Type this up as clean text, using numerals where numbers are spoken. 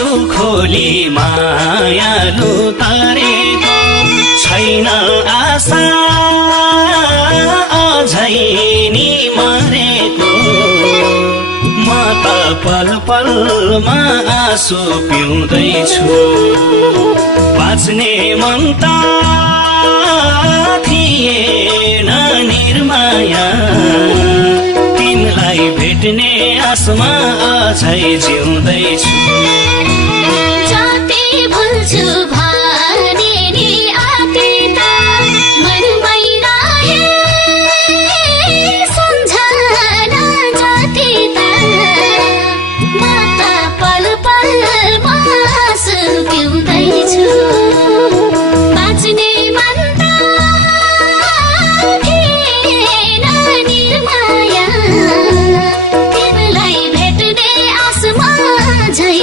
आँसु खोली मायालु तारेको छैन आशा अझै नि मरेको म त पल पलमा आँसु पिउँदैछु बाँच्ने मन त थिएन निर्माया तिमीलाई भेट्ने आशमा अझै जिउँदैछु जति भुल्छु भने नि अतीत मनमै रहे सम्झना जति त म त पल पलमा आँसु पिउँदैछु बाँच्ने मन त थिएन निर्माया तिमीलाई भेट्ने आशमा झै